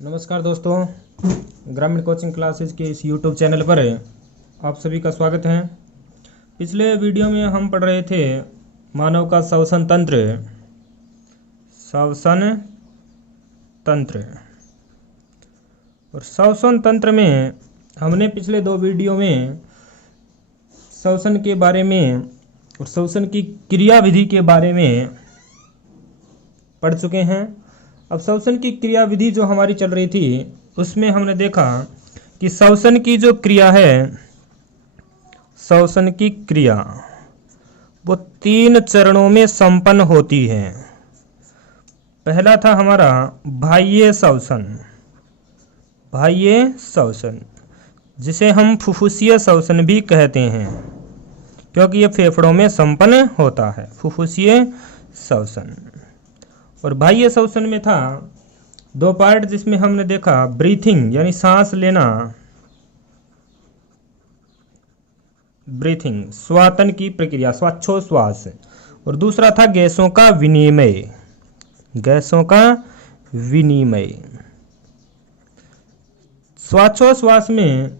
नमस्कार दोस्तों, ग्रामीण कोचिंग क्लासेस के इस यूट्यूब चैनल पर आप सभी का स्वागत है। पिछले वीडियो में हम पढ़ रहे थे मानव का श्वसन तंत्र और श्वसन तंत्र में हमने पिछले दो वीडियो में श्वसन के बारे में और श्वसन की क्रियाविधि के बारे में पढ़ चुके हैं। अब श्वसन की क्रियाविधि जो हमारी चल रही थी उसमें हमने देखा कि श्वसन की जो क्रिया है, श्वसन की क्रिया वो 3 चरणों में संपन्न होती है। पहला था हमारा बाह्य श्वसन, जिसे हम फुफ्फुसीय श्वसन भी कहते हैं क्योंकि ये फेफड़ों में संपन्न होता है, फुफ्फुसीय श्वसन। और बाह्य श्वसन में था 2 पार्ट, जिसमें हमने देखा ब्रीथिंग यानी सांस लेना, ब्रीथिंग श्वासन की प्रक्रिया, श्वासोच्छ्वास, और दूसरा था गैसों का विनिमय। श्वासोच्छ्वास में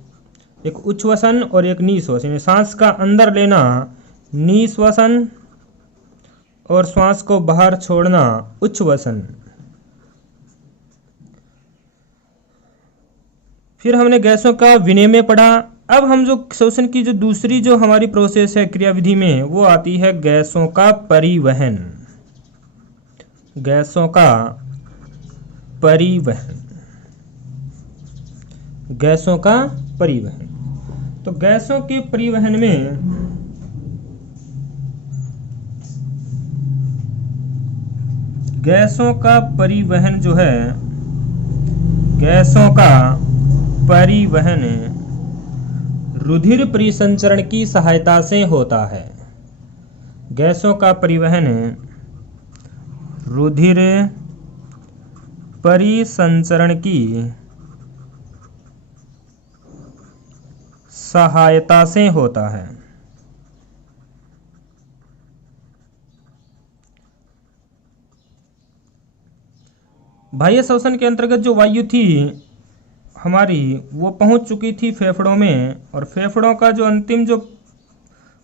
एक उच्छ्वसन और एक निश्वसन, यानी सांस का अंदर लेना निश्वसन और श्वास को बाहर छोड़ना उच्छ्वसन। फिर हमने गैसों का विनिमय पढ़ा। अब हम जो श्वसन की जो दूसरी जो हमारी प्रोसेस है क्रियाविधि में, वो आती है गैसों का परिवहन। तो गैसों के परिवहन में गैसों का परिवहन जो है, गैसों का परिवहन रुधिर परिसंचरण की सहायता से होता है। गैसों का परिवहन रुधिर परिसंचरण की सहायता से होता है। बाह्य श्वसन के अंतर्गत जो वायु थी हमारी, वो पहुंच चुकी थी फेफड़ों में, और फेफड़ों का जो अंतिम जो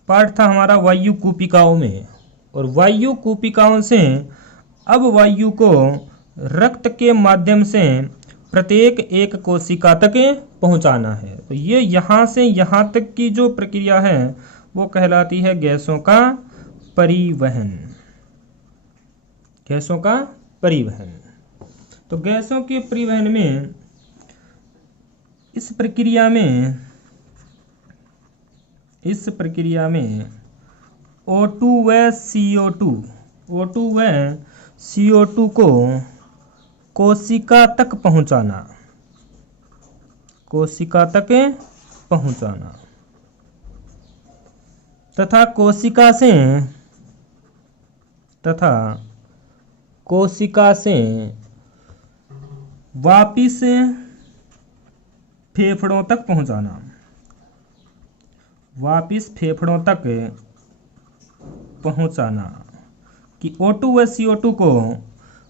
पार्ट था हमारा वायु कूपिकाओं में, और वायु कूपिकाओं से अब वायु को रक्त के माध्यम से प्रत्येक एक कोशिका तक पहुंचाना है। तो ये यहाँ से यहाँ तक की जो प्रक्रिया है वो कहलाती है गैसों का परिवहन। तो गैसों के परिवहन में इस प्रक्रिया में O2 व CO2 को कोशिका तक पहुंचाना तथा कोशिका से वापिस फेफड़ों तक पहुंचाना, कि O2 व CO2 को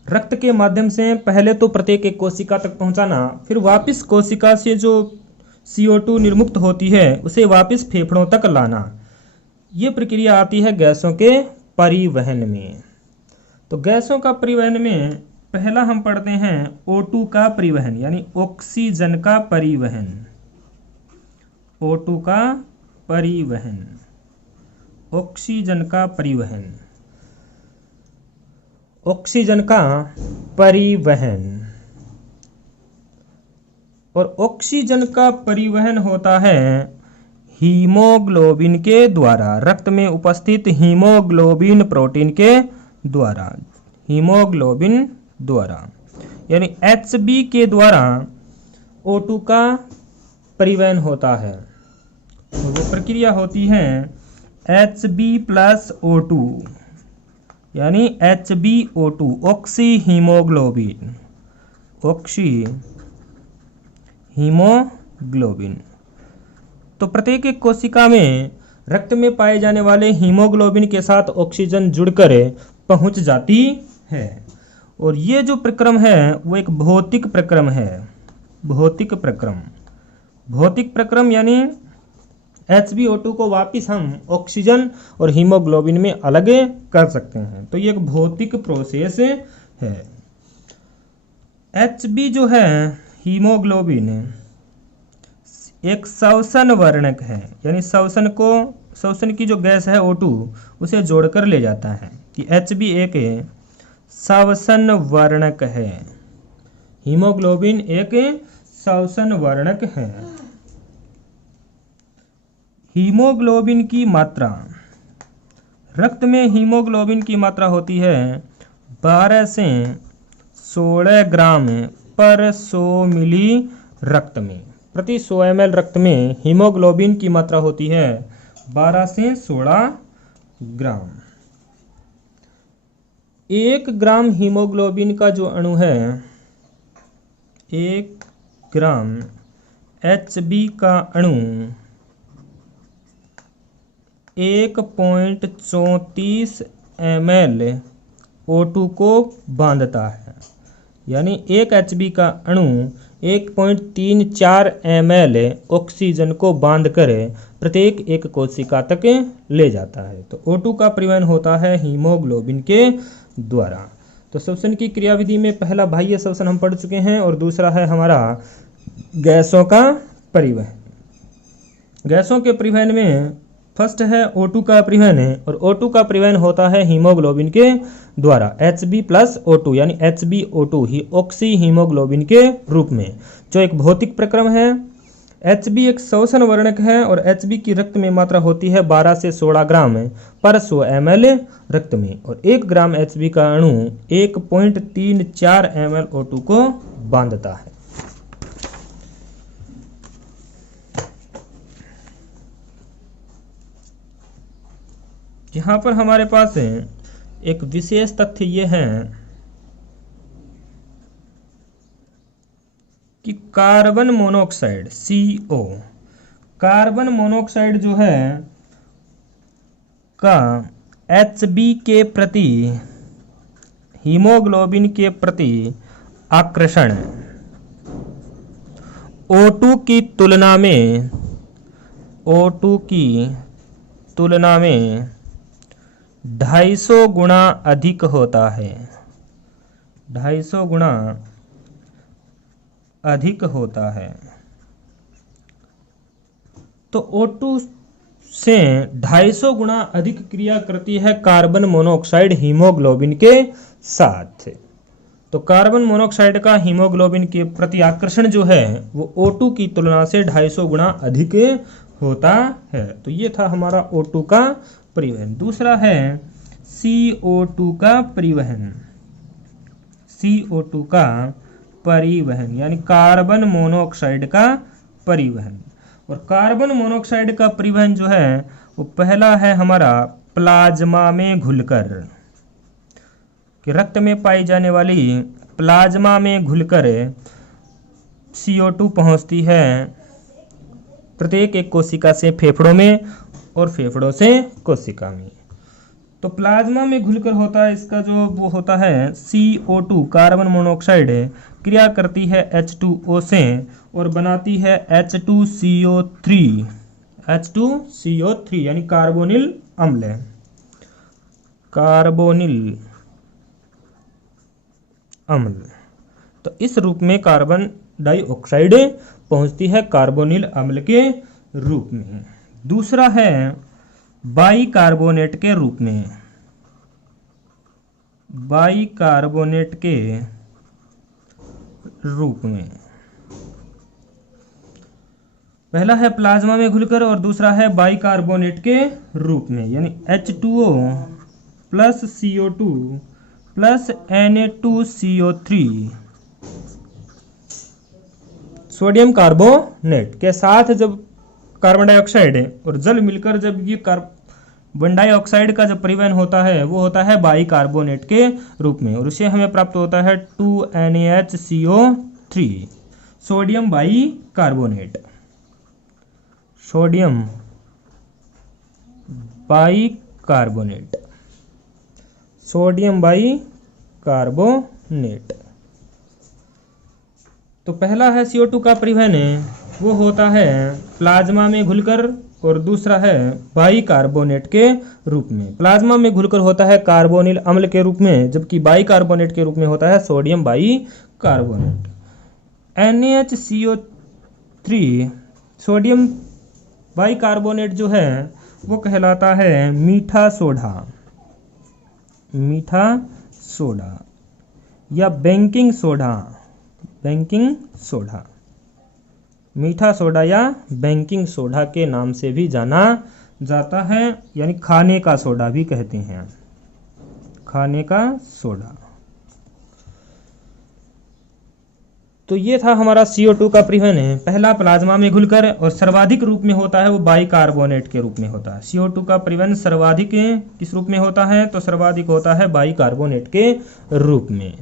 रक्त के माध्यम से पहले तो प्रत्येक एक कोशिका तक पहुंचाना, फिर वापिस कोशिका से जो CO2 निर्मुक्त होती है उसे वापिस फेफड़ों तक लाना। ये प्रक्रिया आती है गैसों के परिवहन में। तो गैसों का परिवहन में पहला हम पढ़ते हैं O2 का परिवहन, यानी ऑक्सीजन का परिवहन। O2 का परिवहन, ऑक्सीजन का परिवहन। और ऑक्सीजन का परिवहन होता है हीमोग्लोबिन के द्वारा, रक्त में उपस्थित हीमोग्लोबिन प्रोटीन के द्वारा, यानी Hb के द्वारा O2 का परिवहन होता है। और वो प्रक्रिया होती है Hb+O2, यानी HbO2, ऑक्सी हीमोग्लोबिन। तो प्रत्येक एक कोशिका में रक्त में पाए जाने वाले हीमोग्लोबिन के साथ ऑक्सीजन जुड़कर पहुंच जाती है। और ये जो प्रक्रम है वो एक भौतिक प्रक्रम है। भौतिक प्रक्रम, भौतिक प्रक्रम यानी HbO2 को वापस हम ऑक्सीजन और हीमोग्लोबिन में अलग कर सकते हैं, तो ये एक भौतिक प्रोसेस है। Hb जो है हीमोग्लोबिन एक श्वसन वर्णक है, यानी श्वसन की जो गैस है O2 उसे जोड़कर ले जाता है कि Hb एक श्वसन वर्णक है। हीमोग्लोबिन एक श्वसन वर्णक है। हीमोग्लोबिन की मात्रा, रक्त में हीमोग्लोबिन की मात्रा होती है 12 से 16 ग्राम पर 100 मिली रक्त में। प्रति 100 ml रक्त में हीमोग्लोबिन की मात्रा होती है 12 से 16 ग्राम। 1 ग्राम हीमोग्लोबिन का जो अणु है, 1 ग्राम Hb का अणु 1.34 ml O2 को बांधता है, यानी 1 Hb का अणु 1.34 ml ऑक्सीजन को बांधकर प्रत्येक एक कोशिका तक ले जाता है। तो O2 का परिवहन होता है हीमोग्लोबिन के द्वारा। तो श्वसन की क्रियाविधि में पहला बाह्य श्वसन हम पढ़ चुके हैं और दूसरा है हमारा गैसों का परिवहन। गैसों के परिवहन में फर्स्ट है O2 का परिवहन और O2 का परिवहन होता है हीमोग्लोबिन के द्वारा Hb प्लस O2 यानी HbO2 ही ऑक्सी हीमोग्लोबिन के रूप में, जो एक भौतिक प्रक्रम है। Hb एक श्वसन वर्णक है और Hb की रक्त में मात्रा होती है 12 से 16 ग्राम पर 100 ml रक्त में, और 1 ग्राम Hb का अणु 1.34 ml O2 को बांधता है। यहाँ पर हमारे पास एक विशेष तथ्य ये है कि carbon monoxide CO, carbon monoxide जो है का Hb के प्रति, हीमोग्लोबिन के प्रति आकर्षण O2 की तुलना में 250 गुना अधिक होता है। 250 गुना अधिक होता है। तो O2 से 250 गुना अधिक क्रिया करती है कार्बन मोनोऑक्साइड हीमोग्लोबिन के साथ। तो कार्बन मोनोऑक्साइड का हीमोग्लोबिन के प्रति आकर्षण जो है वो O2 की तुलना से 250 गुना अधिक होता है। तो ये था हमारा O2 का परिवहन। दूसरा है CO2 का परिवहन। CO2 का परिवहन यानी कार्बन मोनोऑक्साइड का परिवहन। और कार्बन मोनोऑक्साइड का परिवहन जो है वो पहला है हमारा प्लाज्मा में घुलकर, कि रक्त में पाई जाने वाली प्लाज्मा में घुलकर CO2 पहुंचती है प्रत्येक एक कोशिका से फेफड़ों में और फेफड़ों से कोशिका में। तो प्लाज्मा में घुलकर होता है इसका जो वो होता है CO2, कार्बन मोनोऑक्साइड क्रिया करती है H2O से और बनाती है H2CO3। H2CO3 यानी कार्बोनिल अम्ल, कार्बोनिल अम्ल। तो इस रूप में कार्बन डाइऑक्साइड पहुंचती है कार्बोनिल अम्ल के रूप में। दूसरा है बाइकार्बोनेट के रूप में। बाइकार्बोनेट के रूप में पहला है प्लाज्मा में घुलकर और दूसरा है बाइकार्बोनेट के रूप में, यानी H2O plus CO2 plus Na2CO3 sodium carbonate के साथ जब कार्बन डाइऑक्साइड और जल मिलकर जब ये कार्बन डाइऑक्साइड का जब परिवहन होता है वो होता है बाइकार्बोनेट के रूप में, और उससे हमें प्राप्त होता है 2NaHCO3 sodium bicarbonate. Sodium bicarbonate, sodium bicarbonate. Carbonate. तो पहला है CO2 का परिवहन, वो होता है प्लाज्मा में घुलकर, और दूसरा है बाइकार्बोनेट के रूप में। प्लाज्मा में घुलकर होता है कार्बोनिल अम्ल के रूप में, जबकि बाइकार्बोनेट के रूप में होता है sodium bicarbonate. NaCO3 sodium bicarbonate जो है वो कहलाता है मीठा सोडा, मीठा सोडा या बेकिंग सोडा, बेकिंग सोडा, मीठा सोडा या बेकिंग सोडा के नाम से भी जाना जाता है, यानी खाने का सोडा भी कहते हैं, खाने का सोडा। तो ये था हमारा CO2 का परिवहन। पहला प्लाज्मा में घुलकर, और सर्वाधिक रूप में होता है वो बाइकार्बोनेट के रूप में होता है। CO2 का परिवहन सर्वाधिक किस रूप में होता है? तो सर्वाधिक होता है बाइकार्बोनेट के रूप में,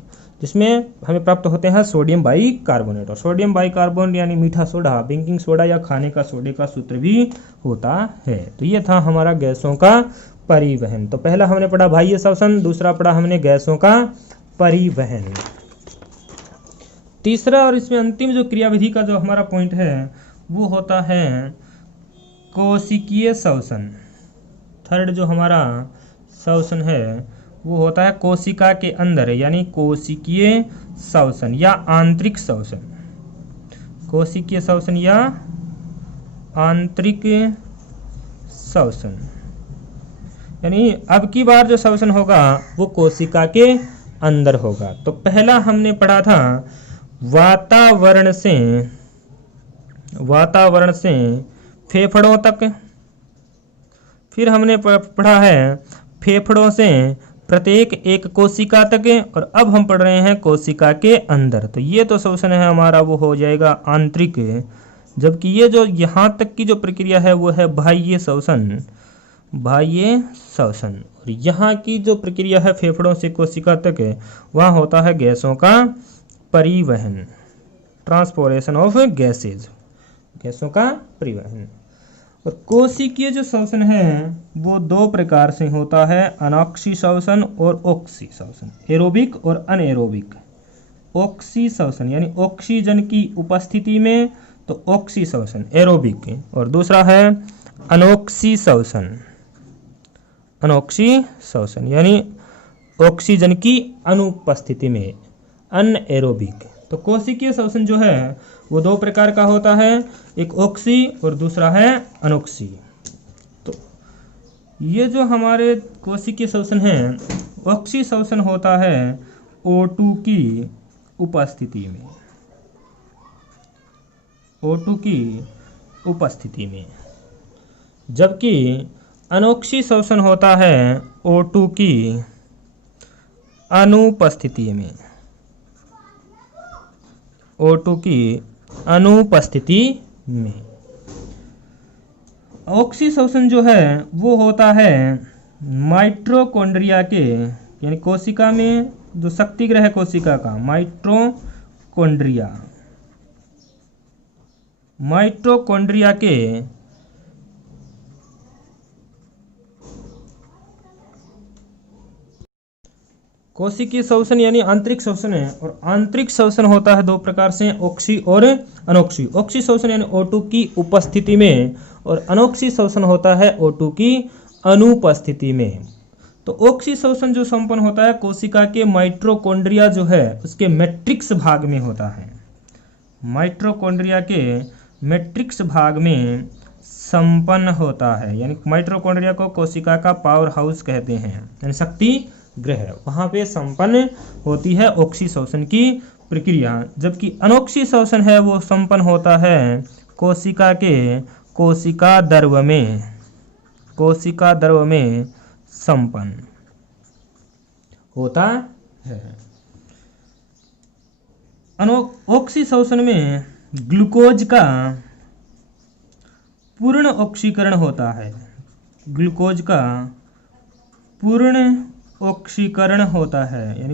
जिसमें हमें प्राप्त होते हैं सोडियम बाइकार्बोनेट। और सोडियम बाइकार्बोनेट यानी मीठा सोडा, बेकिंग सोडा या खाने का सोडे का सूत्र भी होता है। तो ये था हमारा गैसों का परिवहन। तो पहला हमने पढ़ा बाह्य श्वसन, दूसरा पढ़ा हमने गैसों का परिवहन। तीसरा और इसमें अंतिम जो क्रियाविधि का जो हमारा पॉइंट है वो होता है कोशिकीय श्वसन। थर्ड जो हमारा श्वसन है वो होता है कोशिका के अंदर, यानी कोशिकीय श्वसन या आंतरिक श्वसन। कोशिकीय श्वसन या आंतरिक श्वसन, यानी अब की बार जो श्वसन होगा वो कोशिका के अंदर होगा। तो पहला हमने पढ़ा था वातावरण से फेफड़ों तक, फिर हमने पढ़ा है फेफड़ों से प्रत्येक एक कोशिका तक, और अब हम पढ़ रहे हैं कोशिका के अंदर। तो ये तो श्वसन है हमारा वो हो जाएगा आंतरिक, जबकि ये जो यहाँ तक की जो प्रक्रिया है वो है बाह्य श्वसन, बाह्य श्वसन। और यहाँ की जो प्रक्रिया है फेफड़ों से कोशिका तक, वहाँ होता है गैसों का परिवहन, ट्रांसपोर्टेशन ऑफ गैसेज, गैसों का परिवहन। और कोशिकीय जो श्वसन है वो दो प्रकार से होता है, अनॉक्सी श्वसन और ऑक्सी श्वसन, एरोबिक और अनएरोबिक। ऑक्सी श्वसन यानी ऑक्सीजन की उपस्थिति में, तो ऑक्सी श्वसन एरोबिक, और दूसरा है अनोक्सी श्वसन, अनोक्सी श्वसन यानी ऑक्सीजन की अनुपस्थिति में, अनएरोबिक। तो कोशिकीय श्वसन जो है वो दो प्रकार का होता है, एक ऑक्सी और दूसरा है अनोक्सी। तो ये जो हमारे कोशिकीय श्वसन है, ऑक्सी श्वसन होता है O2 की उपस्थिति में, O2 की उपस्थिति में, जबकि अनोक्सी श्वसन होता है O2 की अनुपस्थिति में, O2 की अनुपस्थिति में। ऑक्सी श्वसन जो है वो होता है माइटोकॉन्ड्रिया के, यानी कोशिका में जो शक्तिग्रह है कोशिका का, माइटोकॉन्ड्रिया, माइटोकॉन्ड्रिया के कोशिकीय श्वसन यानी आंतरिक श्वसन है। और आंतरिक श्वसन होता है दो प्रकार से, ऑक्सी और अनोक्सी। ऑक्सी श्वसन यानी O2 की उपस्थिति में, और अनोक्सी श्वसन होता है O2 की अनुपस्थिति में। तो ऑक्सी श्वसन जो संपन्न होता है कोशिका के माइटोकॉन्ड्रिया जो है उसके मैट्रिक्स भाग में होता है, माइटोकॉन्ड्रिया के मैट्रिक्स भाग में संपन्न होता है, यानी माइटोकॉन्ड्रिया को कोशिका का पावर हाउस कहते हैं, यानी शक्ति ग्रह, वहाँ पे संपन्न होती है ऑक्सी श्वसन की प्रक्रिया। जबकि अनोक्सी श्वसन है वो संपन्न होता है कोशिका के कोशिका द्रव में, कोशिका द्रव में संपन्न होता है। ऑक्सी श्वसन में ग्लूकोज का पूर्ण ऑक्सीकरण होता है, ग्लूकोज का पूर्ण ऑक्सीकरण होता है, यानी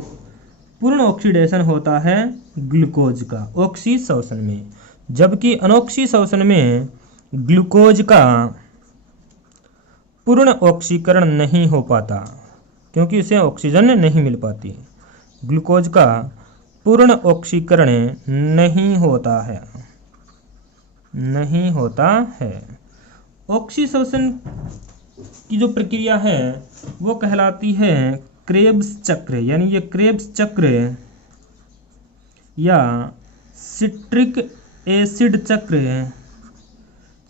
पूर्ण ऑक्सीडेशन होता है ग्लूकोज का ऑक्सी श्वसन में। जबकि अनोक्सी श्वसन में ग्लूकोज का पूर्ण ऑक्सीकरण नहीं हो पाता, क्योंकि उसे ऑक्सीजन नहीं मिल पाती। ग्लूकोज का पूर्ण ऑक्सीकरण नहीं होता है, नहीं होता है। ऑक्सीशोषण की जो प्रक्रिया है वो कहलाती है क्रेब्स चक्र, यानी ये क्रेब्स चक्र या सिट्रिक एसिड चक्र,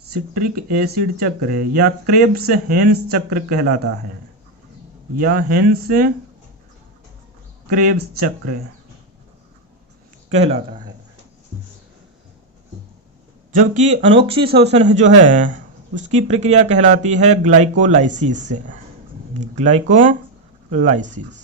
सिट्रिक एसिड चक्र या क्रेब्स हेन्स चक्र कहलाता है, या हेन्स क्रेब्स चक्र कहलाता है। जबकि अनोक्सीशोषण जो है उसकी प्रक्रिया कहलाती है ग्लाइकोलाइसिस, ग्लाइकोलाइसिस।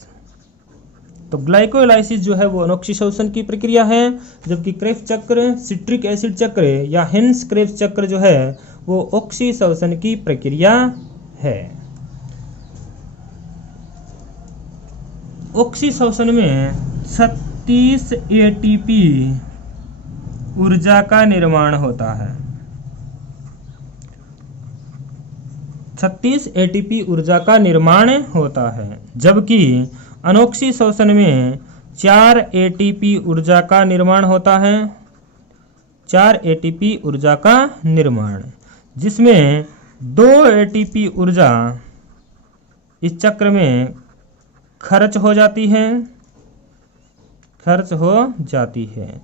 तो ग्लाइकोलाइसिस जो है वो अनोक्सीशोषण की प्रक्रिया है, जबकि क्रेब्स चक्र, सिट्रिक एसिड चक्र या हेन्स क्रेब्स चक्र जो है वो ऑक्सीशोषण की प्रक्रिया है। ऑक्सीशोषण में 36 एटीपी ऊर्जा का निर्माण होता है, 36 एटीपी ऊर्जा का निर्माण होता है, जबकि अनोक्सीशोषण में 4 एटीपी ऊर्जा का निर्माण होता है, 4 एटीपी ऊर्जा का निर्माण, जिसमें 2 एटीपी ऊर्जा इस चक्र में खर्च हो जाती है, खर्च हो जाती है।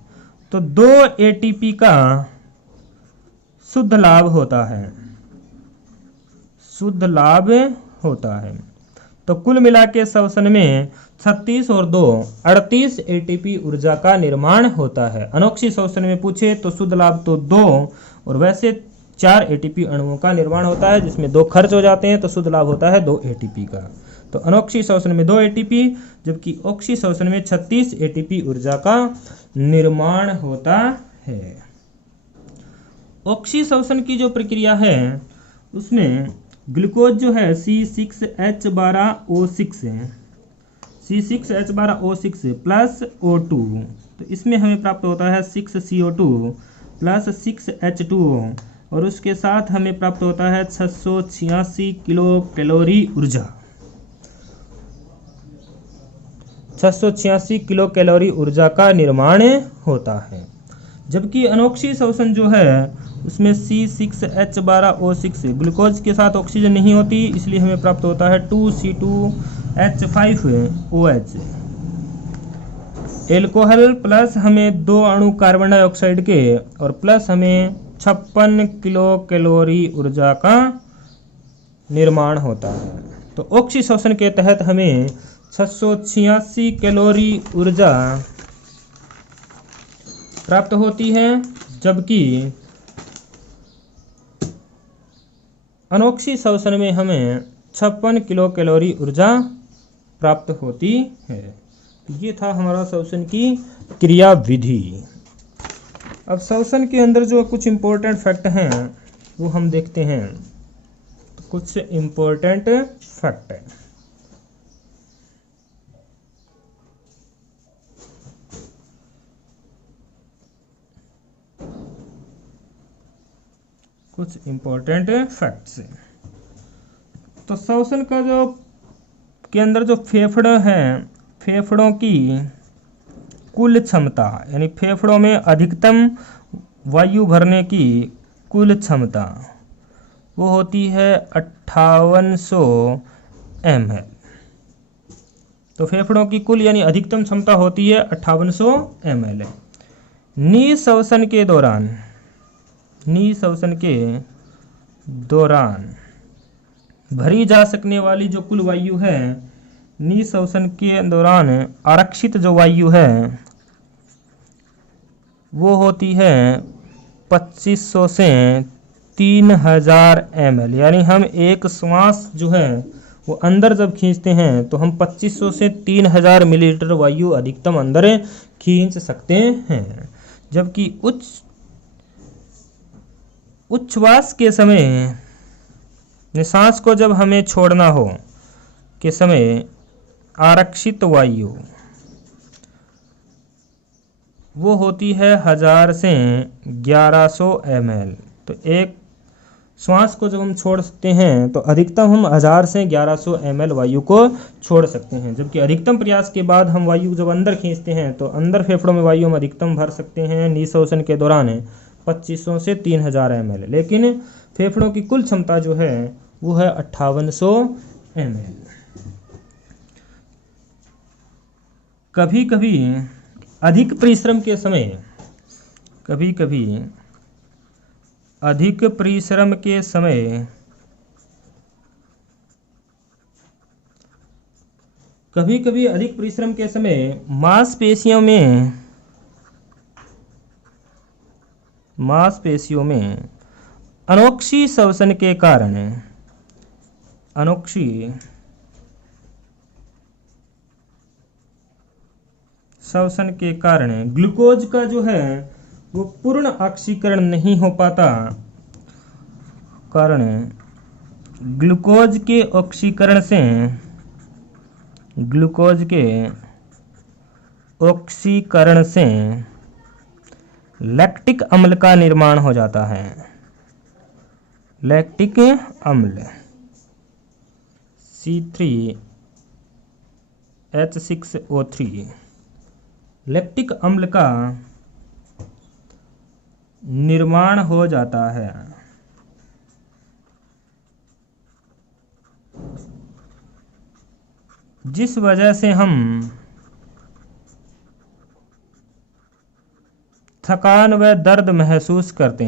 तो 2 एटीपी का शुद्ध लाभ होता है, शुद्ध लाभ होता है। तो कुल मिला के शोषण में 36 और 2 38 एटीपी ऊर्जा का निर्माण होता है। अनोक्सीशोषण में पूछे तो शुद्ध लाभ तो 2 और वैसे 4 एटीपी अणुओं का निर्माण होता है, जिसमें 2 खर्च हो जाते हैं, तो शुद्ध लाभ होता है 2 एटीपी का। तो अनोक्सीशोषण में 2 एटीपी, जबकि ऑक्सीशोषण में 36 एटीपी ऊर्जा का निर्माण होता है। ऑक्सीशोषण की जो प्रक्रिया है उसमें ग्लूकोज जो है C6H12O6 है, C6H12O6 प्लस O2, तो इसमें हमें प्राप्त होता है 6CO2 प्लस 6H2O, और उसके साथ हमें प्राप्त होता है 686 किलो कैलोरी ऊर्जा, 686 किलो कैलोरी ऊर्जा का निर्माण होता है। जबकि अनोक्सीशोषण जो है उसमें C6H12O6 ग्लूकोज के साथ ऑक्सीजन नहीं होती, इसलिए हमें प्राप्त होता है 2C2H5OH एल्कोहल, प्लस हमें 2 अणु कार्बन डाइऑक्साइड के, और प्लस हमें 56 किलो कैलोरी ऊर्जा का निर्माण होता है। तो ऑक्सीशोषण के तहत हमें 686 कैलोरी ऊर्जा प्राप्त होती है, जबकि अनोक्सीशोषण में हमें 56 किलो कैलोरी ऊर्जा प्राप्त होती है। ये था हमारा शोषण की क्रिया विधि। अब शोषण के अंदर जो कुछ इम्पोर्टेंट फैक्ट हैं वो हम देखते हैं। तो कुछ इम्पोर्टेंट फैक्ट है। कुछ इम्पोर्टेंट फैक्ट्स। तो शोषण का जो के अंदर जो फेफड़े हैं, फेफड़ों की कुल क्षमता, यानी फेफड़ों में अधिकतम वायु भरने की कुल क्षमता वो होती है 5800 ml। तो फेफड़ों की कुल यानी अधिकतम क्षमता होती है 5800 ml। निःशोषण के दौरान, निःशोषण के दौरान भरी जा सकने वाली जो कुल वायु है, निःशोषण के दौरान आरक्षित जो वायु है वो होती है 2500 से 3000 ml। यानी हम एक श्वास जो है वो अंदर जब खींचते हैं तो हम 2500 से 3000 मिलीलीटर वायु अधिकतम अंदर खींच सकते हैं। जबकि उच्छ्वास के समय, सांस को जब हमें छोड़ना हो के समय, आरक्षित वायु वो होती है 1000 से 1100 ml। तो एक श्वास को जब हम छोड़ सकते हैं तो अधिकतम हम 1000 से 1100 ml वायु को छोड़ सकते हैं, जबकि अधिकतम प्रयास के बाद हम वायु जब अंदर खींचते हैं तो अंदर फेफड़ों में वायु हम अधिकतम भर सकते हैं निःश्वासन के दौरान 2500 से 3000 ml, लेकिन फेफड़ों की कुल क्षमता जो है वो है 5800 ml। कभी कभी अधिक परिश्रम के समय कभी कभी अधिक परिश्रम के समय मांसपेशियों में अनोक्षी श्वसन के कारण ग्लूकोज का जो है वो पूर्ण ऑक्सीकरण नहीं हो पाता, कारण ग्लूकोज के ऑक्सीकरण से लैक्टिक अम्ल का निर्माण हो जाता है। लैक्टिक अम्ल C3H6O3 लैक्टिक अम्ल का निर्माण हो जाता है। जिस वजह से हम थकान व दर्द महसूस करते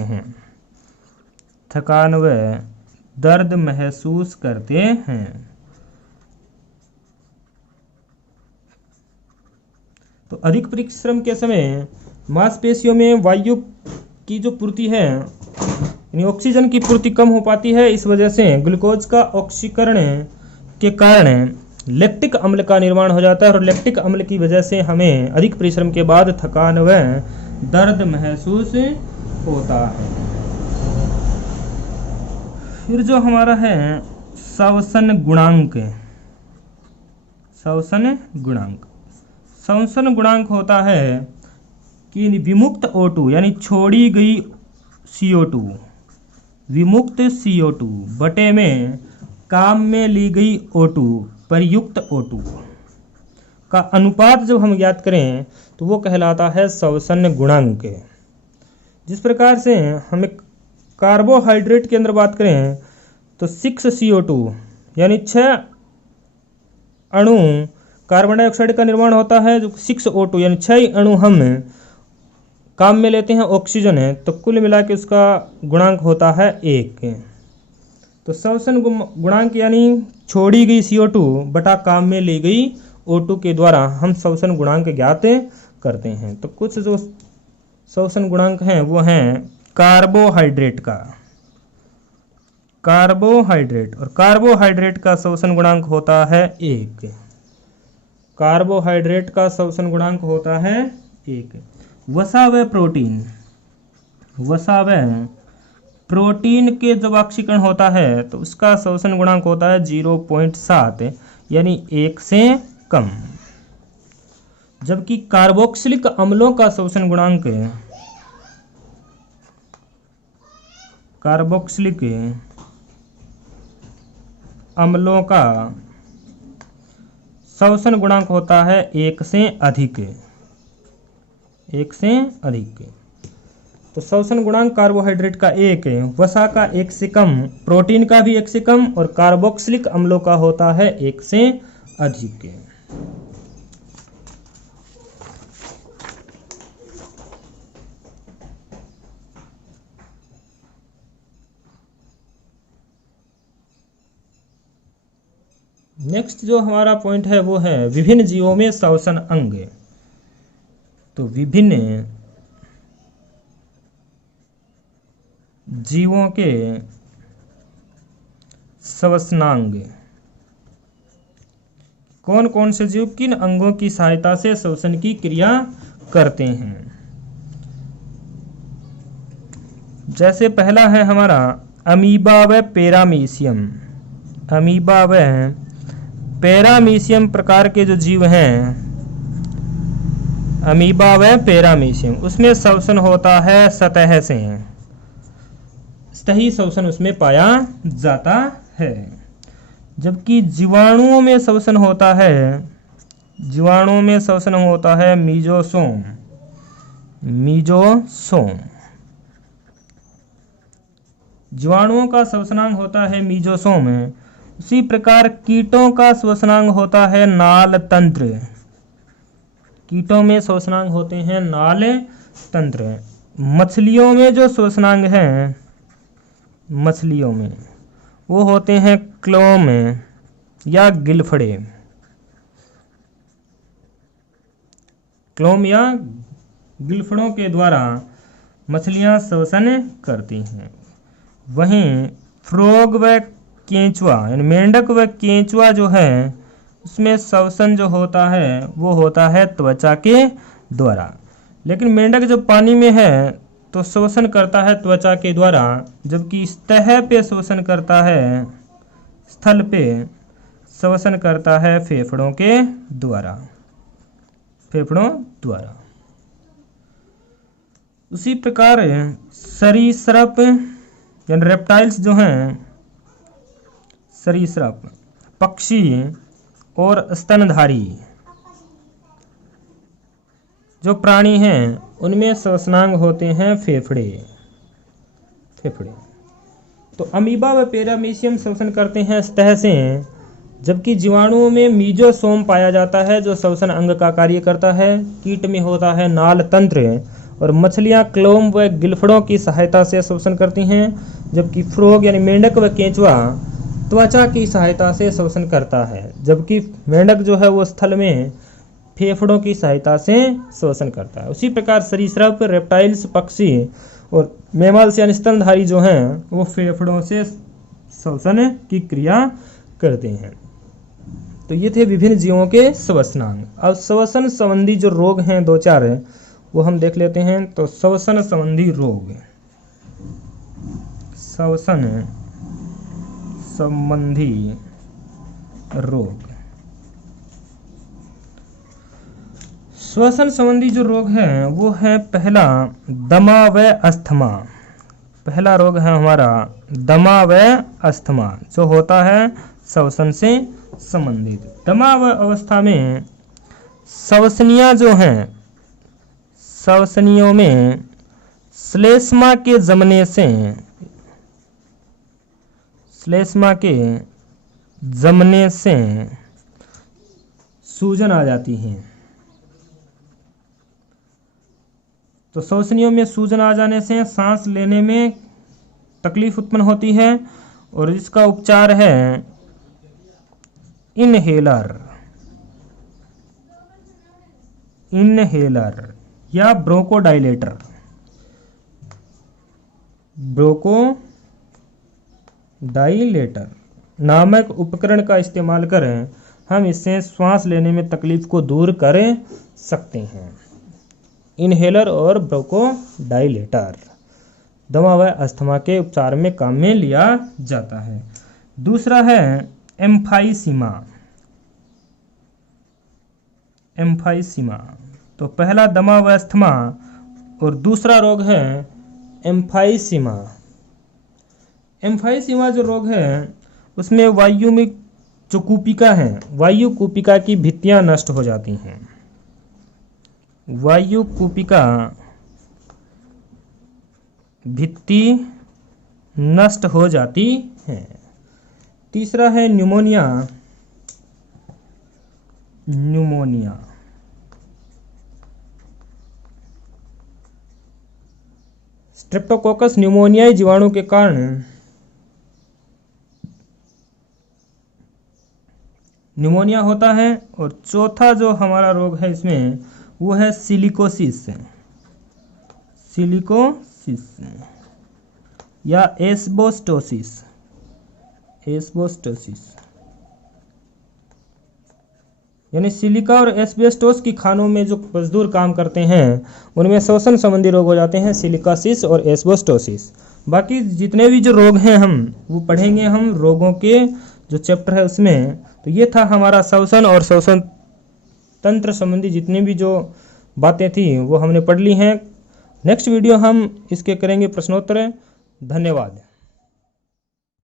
हैं। तो अधिक परिश्रम के समय मांसपेशियों में वायु की जो पूर्ति है यानी ऑक्सीजन की पूर्ति कम हो पाती है। इस वजह से ग्लूकोज का ऑक्सीकरण के कारण लैक्टिक अम्ल का निर्माण हो जाता है और लैक्टिक अम्ल की वजह से हमें अधिक परिश्रम के बाद थकान व दर्द महसूस होता है। फिर जो हमारा है श्वसन गुणांक होता है कि विमुक्त O2 यानी छोड़ी गई CO2 बटे में काम में ली गई O2 प्रयुक्त O2 का अनुपात जब हम ज्ञात करें तो वो कहलाता है श्वसन गुणांक। जिस प्रकार से हमें कार्बोहाइड्रेट के अंदर बात करें तो 6CO2 यानी 6 अणु कार्बन डाइऑक्साइड का निर्माण होता है, जो 6O2 यानी 6 अणु हम काम में लेते हैं ऑक्सीजन है, तो कुल मिला के उसका गुणांक होता है 1। तो श्वसन गुणांक यानी छोड़ी गई CO2 बटा काम में ली गई O2 के द्वारा हम श्वसन गुणांक ज्ञात करते हैं। तो कुछ जो श्वसन गुणांक हैं वो हैं कार्बोहाइड्रेट और कार्बोहाइड्रेट का श्वसन गुणांक होता है 1। कार्बोहाइड्रेट का श्वसन गुणांक होता है 1। वसा व प्रोटीन के जब ऑक्सीकरण होता है तो उसका श्वसन गुणांक होता है 0.7 यानी 1 से कम, जबकि कार्बोक्सिलिक अम्लों का श्वसन गुणांक कार्बोक्सिलिक अम्लों का श्वसन गुणांक होता है 1 से अधिक। तो श्वसन गुणांक कार्बोहाइड्रेट का 1, वसा का 1 से कम, प्रोटीन का भी 1 से कम और कार्बोक्सिलिक अम्लों का होता है 1 से अधिक। नेक्स्ट जो हमारा पॉइंट है वो है विभिन्न जीवों में श्वसन अंग। तो विभिन्न जीवों के श्वसनांग, कौन कौन से जीव किन अंगों की सहायता से श्वसन की क्रिया करते हैं। जैसे पहला है हमारा अमीबा व पैरामीशियम प्रकार के जो जीव हैं, अमीबा व पैरामीशियम, उसमें श्वसन होता है सतह से। सतही श्वसन उसमें पाया जाता है। जबकि जीवाणुओं में श्वसन होता है, जीवाणुओं में श्वसन होता है मीजोसोम, मीजोसोम। जीवाणुओं का श्वसनांग होता है मीजोसोम। उसी प्रकार कीटों का श्वसनांग होता है नाल तंत्र। कीटों में श्वसनांग होते हैं नाल तंत्र। मछलियों में जो श्वसनांग हैं, मछलियों में वो होते हैं क्लोम या गिलफड़े, क्लोम या गिलफड़ों के द्वारा मछलियां श्वसन करती हैं। वहीं फ्रॉग व केंचुआ यानी मेंढक व केंचुआ जो है उसमें श्वसन जो होता है वो होता है त्वचा के द्वारा। लेकिन मेंढक जब पानी में है तो श्वसन करता है त्वचा के द्वारा, जबकि सतह पे श्वसन करता है, स्थल पे श्वसन करता है फेफड़ों के द्वारा, फेफड़ों द्वारा। उसी प्रकार सरीसृप यानी रेप्टाइल्स जो हैं, सरीसृप पक्षी और स्तनधारी जो प्राणी हैं उनमें श्वसनांग होते हैं फेफड़े, फेफड़े। तो अमीबा व पैरामीशियम श्वसन करते हैं सतह से, जबकि जीवाणुओं में मीजोसोम पाया जाता है जो श्वसन अंग का कार्य करता है। कीट में होता है नाल तंत्र और मछलियां क्लोम व गिलफड़ों की सहायता से श्वसन करती हैं, जबकि फ्रॉग यानी मेंढक व केंचुआ त्वचा की सहायता से श्वसन करता है, जबकि मेंढक जो है वो स्थल में फेफड़ों की सहायता से श्वसन करता है। उसी प्रकार सरीसृप, रेप्टाइल्स, पक्षी और मैमल्स यानी स्तनधारी जो हैं वो फेफड़ों से श्वसन की क्रिया करते हैं। तो ये थे विभिन्न जीवों के श्वसनांग। अब श्वसन संबंधी जो रोग हैं दो चार वो हम देख लेते हैं। तो श्वसन संबंधी रोग, श्वसन संबंधी रोग, श्वसन संबंधी जो रोग है वो है पहला दमा व अस्थमा। पहला रोग है हमारा दमा व अस्थमा जो होता है श्वसन से संबंधित। दमा व अवस्था में श्वसनियाँ जो हैं, श्वसनियों में श्लेष्मा के जमने से, श्लेष्मा के जमने से सूजन आ जाती है। तो श्वसनियों में सूजन आ जाने से सांस लेने में तकलीफ उत्पन्न होती है और इसका उपचार है इनहेलर, इनहेलर या ब्रोंकोडाइलेटर, ब्रोंकोडाइलेटर नामक उपकरण का इस्तेमाल करें हम इससे श्वास लेने में तकलीफ को दूर कर सकते हैं। इनहेलर और ब्रोंकोडाइलेटर दमा व अस्थमा के उपचार में काम में लिया जाता है। दूसरा है एम्फाइसीमा, एम्फाइसीमा। तो पहला दमा व अस्थमा और दूसरा रोग है एम्फाइसीमा। एम्फाइसीमा जो रोग है उसमें वायु में जो कूपिका है, वायु कूपिका की भित्तियां नष्ट हो जाती हैं, वायु कूपिका भित्ति नष्ट हो जाती है। तीसरा है न्यूमोनिया, न्यूमोनिया। स्ट्रेप्टोकोकस न्यूमोनियाई जीवाणु के कारण न्यूमोनिया होता है। और चौथा जो हमारा रोग है इसमें वो है सिलिकोसिस, सिलिकोसिस या एस्बेस्टोसिस, एस्बेस्टोसिस। यानी सिलिका और एस्बेस्टोस की खानों में जो मजदूर काम करते हैं उनमें श्वसन संबंधी रोग हो जाते हैं, सिलिकासिस और एस्बेस्टोसिस। बाकी जितने भी जो रोग हैं हम वो पढ़ेंगे हम रोगों के जो चैप्टर है उसमें। तो ये था हमारा श्वसन और श्वसन तंत्र संबंधी जितनी भी जो बातें थी वो हमने पढ़ ली हैं। नेक्स्ट वीडियो हम इसके करेंगे प्रश्नोत्तर। धन्यवाद।